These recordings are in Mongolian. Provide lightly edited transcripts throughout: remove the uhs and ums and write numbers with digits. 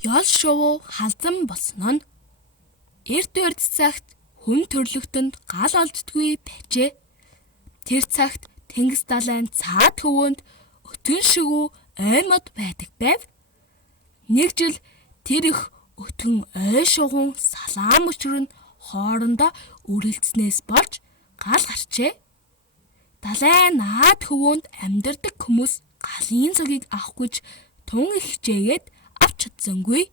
Ёл шувуу халзан болсон нь эрт урд цагт хүн төрлөختөнд гал олддгүй байжээ. Тэр цагт Тэнгис далайн цаад хөвөөнд өтгөн шигүү оймод байдаг байв. Нэг жил тэр их өтгөн ой шугуун салаан мөчрөр нь хоорондоо үргэлжснээс болж гал гарчээ. Далайн наад хөвөөнд амьдардаг хүмүүс галын цагийг авах гэж тун их хичээгээд авч чадсангүй.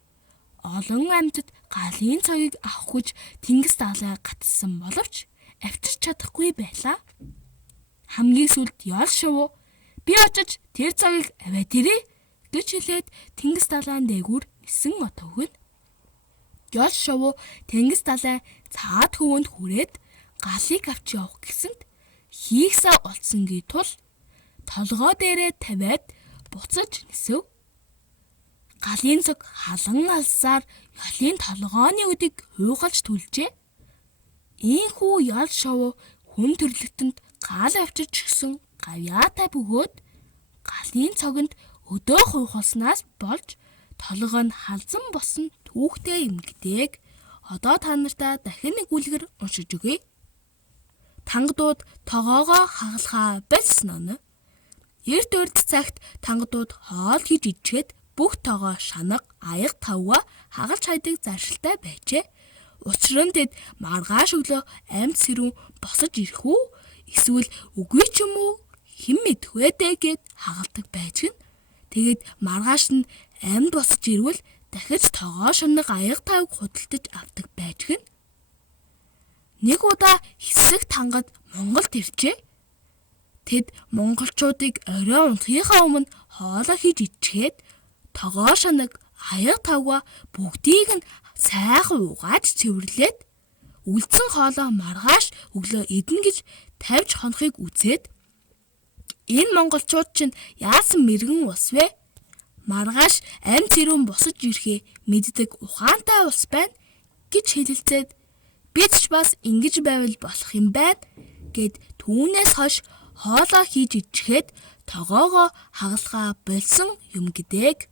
Олон амьтад галын цагийг авах гэж Тэнгис далай гатсан боловч авчирч чадахгүй байлаа. Хамгийн сүүлд ёл шувуу би очиж тэр цагийг аваад ирээ гэж хэлээд Тэнгис далайн дээгүүр нисэн отовгно. Ёл шувуу Тэнгис далайн цаад хөвөөнд хүрээд галыг авч явах гэсэнд хийхсаа олдсонгийн тул толгой дээрээ тавиад буцаж нисэв. Галын цаг халан алсаар ёлын толгойн өдийг хуугалж түлжээ. Ийхүү ёл шувуу хүн төрлөختөнд гал авчирч гисэн гавьяатай бөгөөд галын цогонд өдөө хуухалснаас болж толгой нь халзан босон түүхтэй юм гэдэг. Одоо та нартаа дахин нэг үлгэр уншиж өгье. Тангадууд тогоогоо хагалхаа болсон нь. Эрт урд цагт тангадууд хоол хийж идчихэд бүх тогоо шанаг, аяг тавга хагалж хайдаг заршилтай байжээ. Учир нь тэд маргааш өглөө амьд сэрүүн босож ирэх үү? Эсвэл үгүй ч юм уу? Хэн мэдэх вэ гэд хагалдаг байж гэн. Тэгээд маргааш нь амьд босож ирвэл дахиж тогоо шанаг, аяг тавг худалдаж авдаг байж гэн. Нэг удаа хэсэг тангад Монголд иржээ. Тэд монголчуудыг орой унтахынхаа өмнө хоолоо хийж ичгээд тогоо шанаг, аяг тавга бүгдийг нь сайхан угааж цэвэрлээд үлдсэн хоолоо маргааш өглөө идэн гэж тавьж хонохыг үзээд энэ монголчууд чинь яасан мэргэн ус вэ? Маргааш амьд зэрүүн босож ирэхээ мэддэг ухаантай ус байна гэж хэлэлцээд бид ч бас ингэж байвал болох юм байна гэд түүнээс хойш хоолоо хийж ичгээд тогоогоо хагалгаа болсон юм гэдэг.